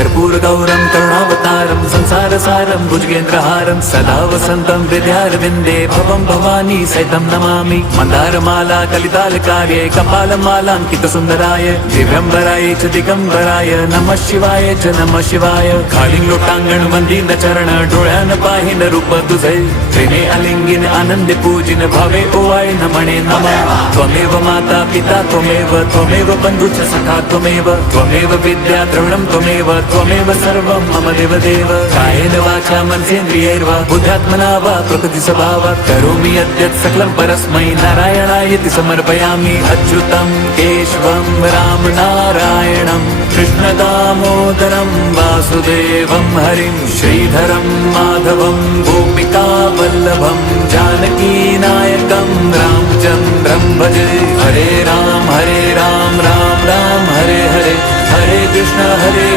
कर्पूर गौरम करुणावतारम संसार सारम भुजगेंद्रहारम सदा वसंतम हृदयारविंदे भवम भवानी सहितं नमामि मंदारमाला कलितालकार्ये कपालमालांकित सुंदराय दिव्यंबराय च दिगंबराय नमः शिवाय च नमः शिवाय खालीं लोटांगण वंदीन चरण डोळ्यान पाहिन रूप तुझे प्रेमे अलिंगिन आनंदे पूजिन भावे ओवाळे नमणे नमः त्वमेव माता पिता त्वमेव बंधुच सखा त्वमेव विद्या द्रविणं त्वमेव सर्वं मम देवदेव कायेन वाचा मनसेन्द्रियैर्वा बुद्ध्यात्मना वा प्रकृति स्वभावात् करोमि यद्यत् सकलं परस्मै नारायणायति समर्पयामि अच्युतं केशवं राम नारायणं कृष्णदामोदरं वासुदेवं हरिं श्रीधरं माधवं गोपिका वल्लभं जानकीनायकं रामचन्द्रं भजे हरे राम राम राम हरे हरे हरे कृष्ण हरे